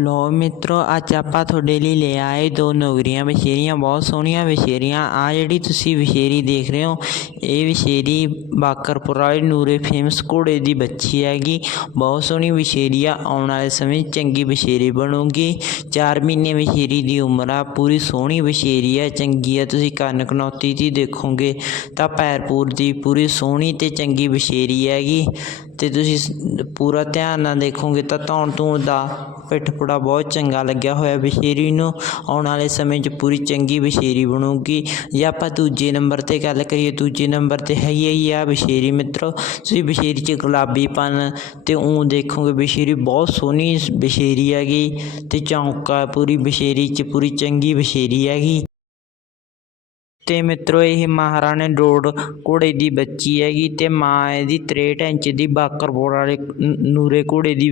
ਲਓ ਮਿੱਤਰੋ, ਅੱਜ ਆਪਾਂ ਤੁਹਾਡੇ ਲਈ ਲੈ ਆਏ ਦੋ ਨੌਗਰੀਆਂ ਵਿਸ਼ੇਰੀਆਂ, ਬਹੁਤ ਸੋਹਣੀਆਂ ਵਿਸ਼ੇਰੀਆਂ। ਆ ਜਿਹੜੀ ਤੁਸੀਂ ਵਿਸ਼ੇਰੀ ਦੇਖ ਰਹੇ ਹੋ, ਇਹ ਵਿਸ਼ੇਰੀ ਬਾਕਰਪੁਰਾ ਵਾਲੀ ਨੂਰੇ ਫੇਮਸ ਘੋੜੇ ਦੀ ਬੱਚੀ ਹੈਗੀ। ਬਹੁਤ ਸੋਹਣੀ ਵਿਸ਼ੇਰੀ ਆ, ਆਉਣ ਵਾਲੇ ਸਮੇਂ ਚੰਗੀ ਵਿਸ਼ੇਰੀ ਬਣੂਗੀ। 4 ਮਹੀਨੇ ਵਿਸ਼ੇਰੀ ਦੀ ਉਮਰ ਆ, ਪੂਰੀ ਸੋਹਣੀ ਵਿਸ਼ੇਰੀ ਆ, ਚੰਗੀ ਆ। ਤੁਸੀਂ ਕੰਨ ਕਨੌਤੀ ਦੀ ਦੇਖੋਗੇ ਤਾਂ ਪੈਰਪੂਰ ਦੀ ਪੂਰੀ ਸੋਹਣੀ ਤੇ ਚੰਗੀ ਵਿਸ਼ੇਰੀ ਹੈਗੀ। ਅਤੇ ਤੁਸੀਂ ਸ- ਪੂਰਾ ਧਿਆਨ ਨਾਲ ਦੇਖੋਗੇ ਤਾਂ ਧੌਣ ਧੂਣ ਦਾ ਪਿੱਠ ਪਿੱਠਪੁੜਾ ਬਹੁਤ ਚੰਗਾ ਲੱਗਿਆ ਹੋਇਆ। ਵਿਸ਼ੇਰੀ ਨੂੰ ਆਉਣ ਵਾਲੇ ਸਮੇਂ 'ਚ ਪੂਰੀ ਚੰਗੀ ਵਿਸ਼ੇਰੀ ਬਣੂਗੀ। ਜੇ ਆਪਾਂ ਦੂਜੇ ਨੰਬਰ ਤੇ ਗੱਲ ਕਰੀਏ, ਦੂਜੇ ਨੰਬਰ ਤੇ ਹੈ ਹੀ ਆ ਵਿਸ਼ੇਰੀ ਮਿੱਤਰੋ। ਤੁਸੀਂ ਵਿਸ਼ੇਰੀ 'ਚ ਗੁਲਾਬੀਪਨ ਅਤੇ ਊਂ ਦੇਖੋਗੇ ਵਿਸ਼ੇਰੀ ਬਹੁਤ ਸੋਹਣੀ ਵਿਸ਼ੇਰੀ ਹੈਗੀ ਅਤੇ ਚੌਂਕਾ ਪੂਰੀ ਵਿਸ਼ੇਰੀ 'ਚ ਪੂਰੀ ਚੰਗੀ ਵਿਸ਼ੇਰੀ ਹੈਗੀ। ਤੇ ਮਿੱਤਰੋ, ਇਹ ਮਹਾਰਾਣੇ ਡੋੜ ਘੋੜੇ ਦੀ ਬੱਚੀ ਹੈਗੀ ਤੇ ਮਾਂ ਇਹਦੀ 63 ਇੰਚ ਦੀ ਬਾਕਰਪੁਰ ਵਾਲੇ ਨ- ਨੂਰੇ ਘੋੜੇ ਦੀ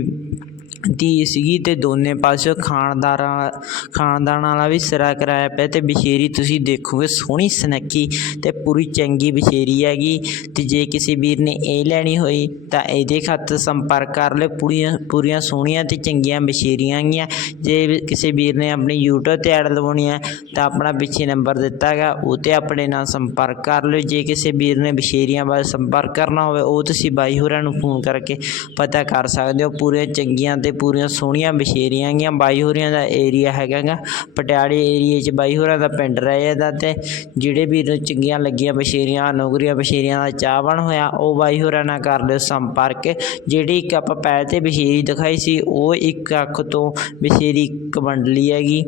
ਧੀ ਸੀਗੀ ਅਤੇ ਦੋਨੇ ਪਾਸਿਓ ਖਾਨਦਾਰਾਂ ਖਾਨਦਾਨ ਵਾਲਾ ਵੀ ਸਿਰਾ ਕਰਾਇਆ ਪਿਆ ਅਤੇ ਬਛੇਰੀ ਤੁਸੀਂ ਦੇਖੋਗੇ ਸੋਹਣੀ ਸੁਨੱਖੀ ਅਤੇ ਪੂਰੀ ਚੰਗੀ ਬਛੇਰੀ ਹੈਗੀ ਅਤੇ ਜੇ ਕਿਸੇ ਵੀਰ ਨੇ ਇਹ ਲੈਣੀ ਹੋਈ ਤਾਂ ਇਹਦੇ ਖਾਤਰ ਸੰਪਰਕ ਕਰ ਲਿਓ, ਪੂਰੀਆਂ ਪੂਰੀਆਂ ਸੋਹਣੀਆਂ ਅਤੇ ਚੰਗੀਆਂ ਬਛੇਰੀਆਂ ਹੈਗੀਆਂ। ਜੇ ਕਿਸੇ ਵੀਰ ਨੇ ਆਪਣੀ ਯੂਟਿਊਬ ਤੇ ਐਡ ਲਵਾਉਣੀ ਹੈ ਤਾਂ ਆਪਣਾ ਪਿੱਛੇ ਨੰਬਰ ਦਿੱਤਾ ਹੈਗਾ, ਉਹ ਤੇ ਆਪਣੇ ਨਾਲ ਸੰਪਰਕ ਕਰ ਲਿਓ। ਜੇ ਕਿਸੇ ਵੀਰ ਨੇ ਬਛੇਰੀਆਂ ਬਾਰੇ ਸੰਪਰਕ ਕਰਨਾ ਹੋਵੇ, ਉਹ ਤੁਸੀਂ ਬਾਈ ਹੋਰਾਂ ਨੂੰ ਫੋਨ ਕਰਕੇ ਪਤਾ ਕਰ ਸਕਦੇ ਹੋ, ਪੂਰੀਆਂ ਚੰਗੀਆਂ ਅਤੇ ਪੂਰੀਆਂ ਸੋਹਣੀਆਂ ਬਸ਼ੇਰੀਆਂ ਗੀਆਂ, ਬਾਈ ਹੋਰਾਂ ਦਾ ਏਰੀਆ ਹੈਗਾ ਗਾ ਪਟਿਆਲੇ ਏਰੀਏ 'ਚ ਬਾਈ ਹੋਰਾਂ ਦਾ ਪਿੰਡ ਰਹੇ ਇਹਦਾ ਤੇ ਜਿਹੜੇ ਵੀਰ ਨੂੰ ਚੰਗੀਆਂ ਲੱਗੀਆਂ ਬਸ਼ੇਰੀਆਂ ਨੌਕਰੀਆਂ ਬਸ਼ੇਰੀਆਂ ਦਾ ਚਾਹਵਣ ਹੋਇਆ, ਉਹ ਬਾਈ ਹੋਰਾਂ ਨਾਲ ਕਰ ਲਿਓ ਸੰਪਰਕ। ਜਿਹੜੀ ਇੱਕ ਆਪਾਂ ਪੈਰ ਤੇ ਬਸ਼ੇਰੀ ਦਿਖਾਈ ਸੀ, ਉਹ ਇੱਕ ਅੱਖ ਤੋਂ ਬਸ਼ੇਰੀ ਇੱਕ ਮੰਡਲੀ ਹੈਗੀ।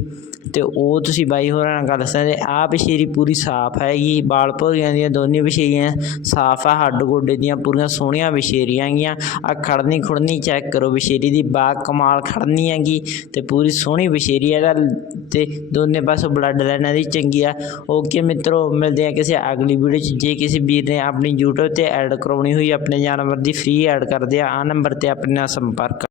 ਅਤੇ ਉਹ ਤੁਸੀਂ ਬਾਈ ਹੋਰਾਂ ਨਾਲ ਗੱਲ ਸਕਦੇ ਆਹ ਬਸ਼ੇਰੀ ਪੂਰੀ ਸਾਫ਼ ਹੈਗੀ, ਬਾਲ ਭੌਰੀਆਂ ਦੀਆਂ ਦੋਨੇ ਬਸ਼ੇਰੀਆਂ ਸਾਫ਼ ਆ, ਹੱਡ ਗੋਡੇ ਦੀਆਂ ਪੂਰੀਆਂ ਸੋਹਣੀਆਂ ਬਸ਼ੇਰੀਆਂ ਹੈਗੀਆਂ ਆ ਖੜਨੀ ਖੁੜਨੀ ਚੈੱਕ ਕਰੋ ਬਸ਼ੇਰੀ ਦੀ ਬਾ ਕਮਾਲ ਖੜਨੀ ਹੈਗੀ ਅਤੇ ਪੂਰੀ ਸੋਹਣੀ ਬਸ਼ੇਰੀ ਹੈਗਾ ਅਤੇ ਦੋਨੇ ਪਾਸੇ ਬਲੱਡ ਲਾਈਨਾਂ ਇਹਦੀ ਚੰਗੀ ਆ। ਓਕੇ ਮਿੱਤਰੋ, ਮਿਲਦੇ ਆ ਕਿਸੇ ਅਗਲੀ ਵੀਡੀਓ 'ਚ, ਜੇ ਕਿਸੇ ਵੀਰ ਨੇ ਆਪਣੀ YouTube ਤੇ ਐਡ ਕਰਵਾਉਣੀ ਹੋਈ, ਆਪਣੇ ਜਾਨਵਰ ਦੀ ਫ੍ਰੀ ਐਡ ਕਰਦੇ ਆ ਆ ਨੰਬਰ ਤੇ ਆਪਣੇ ਨਾਲ ਸੰਪਰਕ